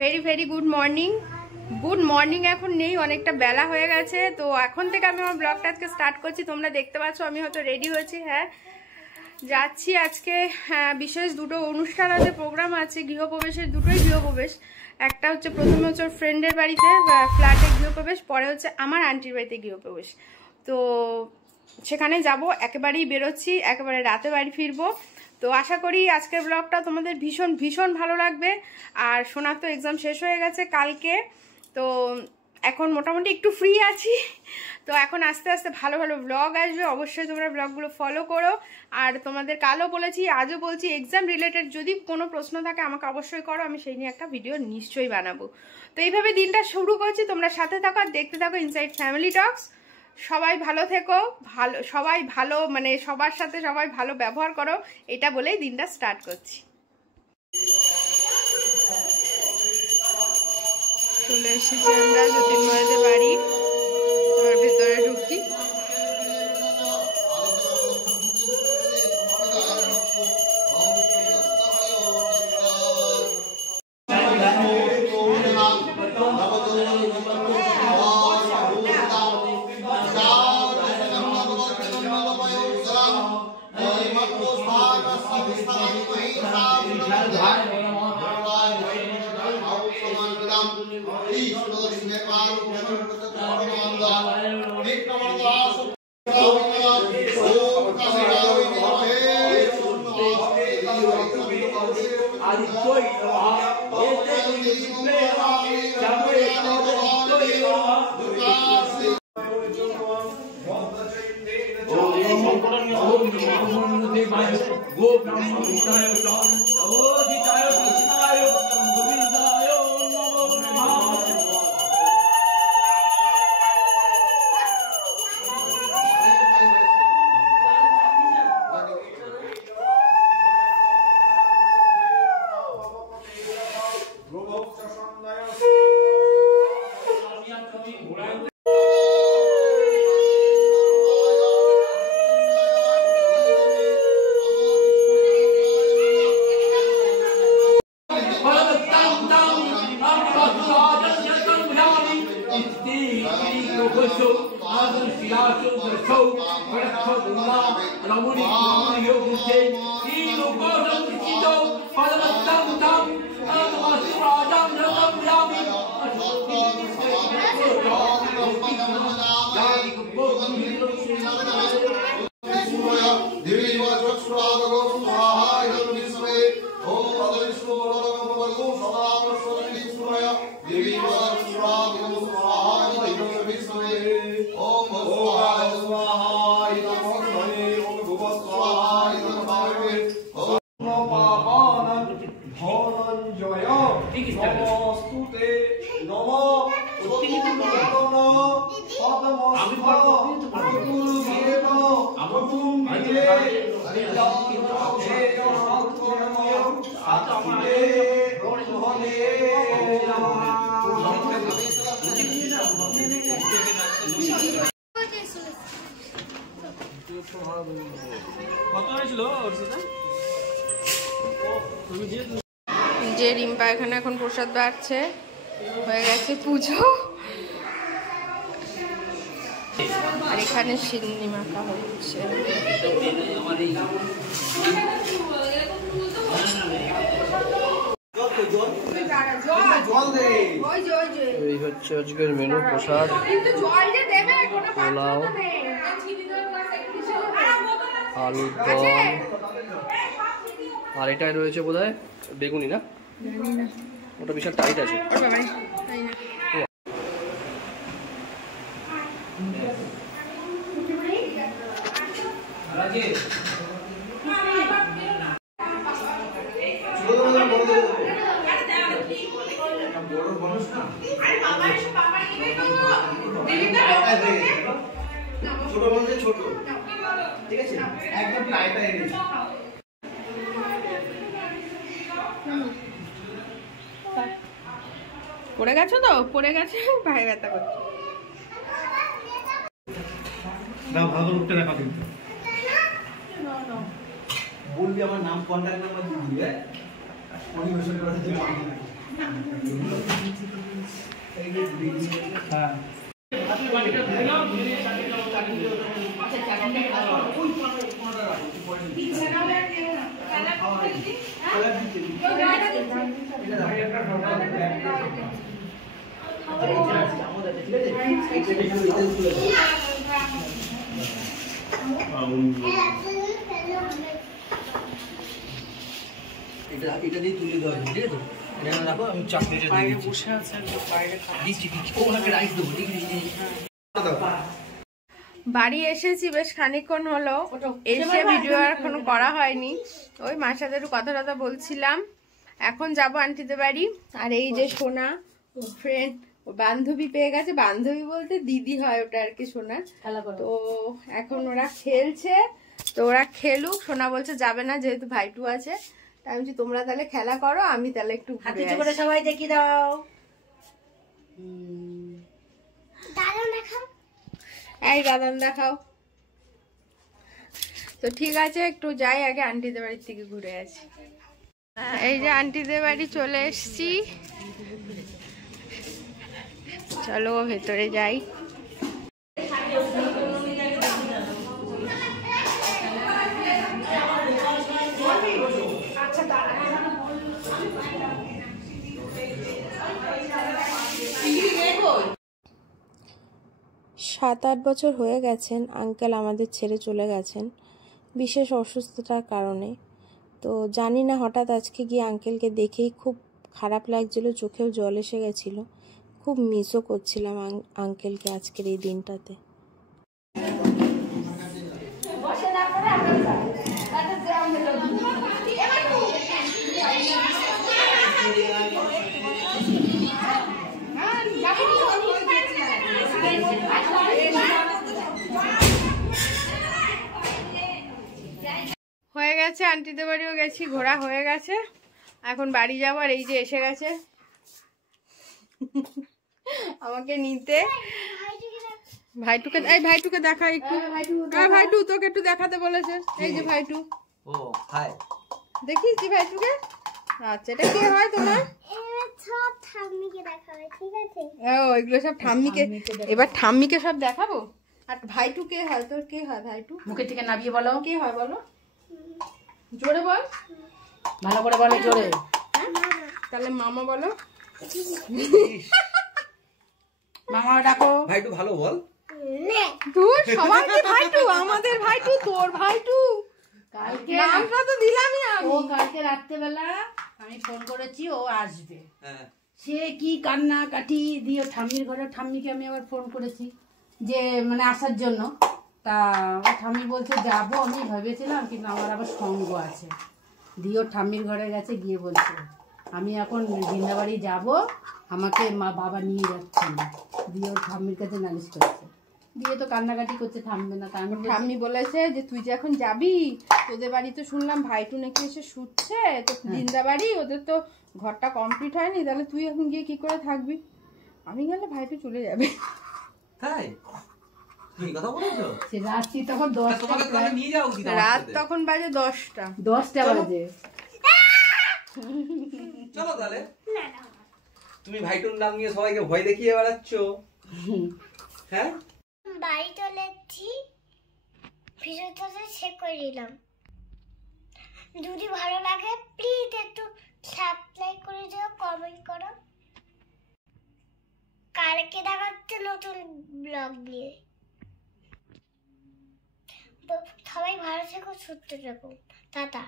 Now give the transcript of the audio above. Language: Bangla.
ভেরি ভেরি গুড মর্নিং এখন নেই, অনেকটা বেলা হয়ে গেছে। তো এখন থেকে আমি আমার ব্লগটা আজকে স্টার্ট করছি। তোমরা দেখতে পাচ্ছ আমি হয়তো রেডি হয়েছি। হ্যাঁ, যাচ্ছি আজকে। বিশেষ দুটো অনুষ্ঠান আছে, প্রোগ্রাম আছে, গৃহপ্রবেশের দুটোই গৃহপ্রবেশ। একটা হচ্ছে প্রথমে হচ্ছে ওর ফ্রেন্ডের বাড়িতে ফ্ল্যাটে গৃহপ্রবেশ, পরে হচ্ছে আমার আন্টির বাড়িতে গৃহপ্রবেশ। তো সেখানে যাব, একেবারেই বেরোচ্ছি, একেবারে রাতে বাড়ি ফিরবো। তো আশা করি আজকের ব্লগটা তোমাদের ভীষণ ভীষণ ভালো লাগবে। আর সোনার তো এক্সাম শেষ হয়ে গেছে কালকে, তো এখন মোটামুটি একটু ফ্রি আছি। তো এখন আস্তে আস্তে ভালো ভালো ব্লগ আসবে, অবশ্যই তোমরা ব্লগগুলো ফলো করো। আর তোমাদের কালও বলেছি, আজও বলছি, এক্সাম রিলেটেড যদি কোনো প্রশ্ন থাকে আমাকে অবশ্যই করো, আমি সেই নিয়ে একটা ভিডিও নিশ্চয়ই বানাবো। তো এইভাবে দিনটা শুরু করছি, তোমরা সাথে থাকো আর দেখতে থাকো ইনসাইড ফ্যামিলি টক্স। সবাই ভালো থেকো, সবাই ভালো, মানে সবার সাথে সবাই ভালো ব্যবহার করো, এটা বলেই দিনটা স্টার্ট করছি। চলে এসেছি আমরা যতীনবাড়িতে বাড়ি, এবার ভেতরে ঢুকি। যে রিম্পা এখানে এখন প্রসাদ বাড়ছে, হয়ে গেছে পুজো। আর এখানে সিন্নি মাখা হচ্ছে। এই হচ্ছে আজকের মেনু, প্রসাদ, পোলাও, আলুর দম, আর এটাই রয়েছে বোধহয় বেগুনি, না ওটা বিশাল টাইট আছে। ছোট ঠিক আছে, একদম টাইট পড়ে গেছো তো, পড়ে গেছে, পায়ে ব্যথা করছে। দাও ভালো উঠতে রাখা কিন্তু বলবি আমার নাম, কন্ট্যাক্ট নাম্বার দিয়ে দিবি, পরিবেশন করার জন্য। এটা দিয়ে তুলে দেওয়া ঠিক আছে। রাখো আমি চাকরিটা বাইরে বসে আছে, বাইরে দিচ্ছি ওনাকে রাইস দেবো ঠিক আছে। বাড়ি এসেছি বেশ খানিকক্ষণ হলো, এসে ভিডিও এখনো করা হয়নি। ওই মার সাথে একটু কথা টথা বলছিলাম। এখন যাবো আন্টিদের বাড়ি। আর এই যে সোনা ফ্রেন্ড, ও বান্ধবী পেয়ে গেছে, বান্ধবী বলতে দিদি হয় ওটা আর কি সোনার। তো এখন ওরা খেলছে, তো ওরা খেলুক। সোনা বলছে যাবে না যেহেতু ভাইটু আছে। তাই আমি বলছি তোমরা তাহলে খেলা করো, আমি তাহলে একটু ঘুরে আসি। করে সবাই দেখি দাও। এই দাদান দেখাও। তো ঠিক আছে, একটু যাই আগে আন্টিদের বাড়ির থেকে ঘুরে আসি। এই যে আন্টিদের বাড়ি চলে এসছি, চলো ভেতরে যাই। সাত আট বছর হয়ে গেছেন আঙ্কেল আমাদের ছেড়ে চলে গেছেন বিশেষ অসুস্থতার কারণে। তো জানি না, হঠাৎ আজকে গিয়ে আঙ্কেলকে দেখেই খুব খারাপ লাগছিল, চোখেও জল এসে গেছিলো। খুব মিসও করছিলাম আঙ্কেলকে আজকের এই দিনটাতে। হয়ে গেছে, আন্টিদের বাড়িও গেছি, ঘোরা হয়ে গেছে। এখন বাড়ি যাবো। আর এই যে এসে গেছে আমাকে নিতে। ভাইটুকে, এই ভাইটুকে দেখা একটু। ভাইটু তোকে একটু দেখাতে বলেছে। এই যে ভাইটু। ও হাই, দেখিয়েছি ভাইটুকে। আচ্ছা, এটা কে হয় তোমার? সব ঠাম্মিকে দেখাবে, ঠিক আছে? ও এগুলো সব ঠাম্মিকে, এবার ঠাম্মিকে সব দেখাবো। আর ভাইটু কে হয় তোর? কে হয় ভাইটু? মুখে থেকে নামিয়ে বলো। কে হয় বলো, জোরে বল, ভালো করে বলো জোরে। তাহলে মামা বলো। মামা ডাকো। ভাইটু ভালো বল। তোর সবার কি ভাইটু? আমাদের ভাইটু, তোর ভাইটু। কালকে নামটা তো দিলামই আমি। ও কালকে রাত্রেবেলা আমি ফোন করেছি, ও আসবে। হ্যাঁ, সে কি কান্না কাটি দিয়ে ঠাম্মির ঘরে, ঠাম্মিকে আমি আবার ফোন করেছি যে মানে আসার জন্য। তা ও ঠাম্মি বলছে যাবো, আমি ভেবেছিলাম কিন্তু আমার আবার সঙ্গ আছে। দিয়ে ওর ঠাম্মির ঘরে গেছে, গিয়ে বলছে আমি এখন বৃন্দাবাড়ি যাব, আমাকে মা বাবা নিয়ে যাচ্ছে না। দিয়ে ওর ঠাম্মির কাছে নালিশ করছে, দিয়ে তো কান্নাকাটি করছে, থামবে না। তা আমি ঠাম্মি বলেছে যে তুই যে এখন যাবি, তোদের বাড়ি তো শুনলাম ভাইটু নাকি এসে শুচ্ছে, তো দিনদা বাড়ি ওদের তো ঘরটা কমপ্লিট হয়নি, তাহলে তুই এখন গিয়ে কি করে থাকবি? আমি গেলে ভাইটু চলে যাবে। তাই তুমি কথা বলেছো? সে রাত্রি তখন 10টা, তোমাকে তো আমি নিয়ে যাও উচিত আমার রাত সাথে। তখন বাজে 10টা। 10টা বাজে। চলো তাহলে। তুমি ভাইটুর নাম নিয়ে সবাইকে ভয় দেখিয়ে বেড়াচ্ছ। হ্যাঁ, বাড়ি চলে এসেছি, ভিডিওটা শেয়ার করে দিলাম। যদি ভালো লাগে প্লিজ একটু সাবস্ক্রাইব করে দিও, কমেন্ট করো। কালকে দেখা হচ্ছে নতুন ব্লগ নিয়ে। সবাই ভালো থেকো, সুস্থ থেকো, টাটা।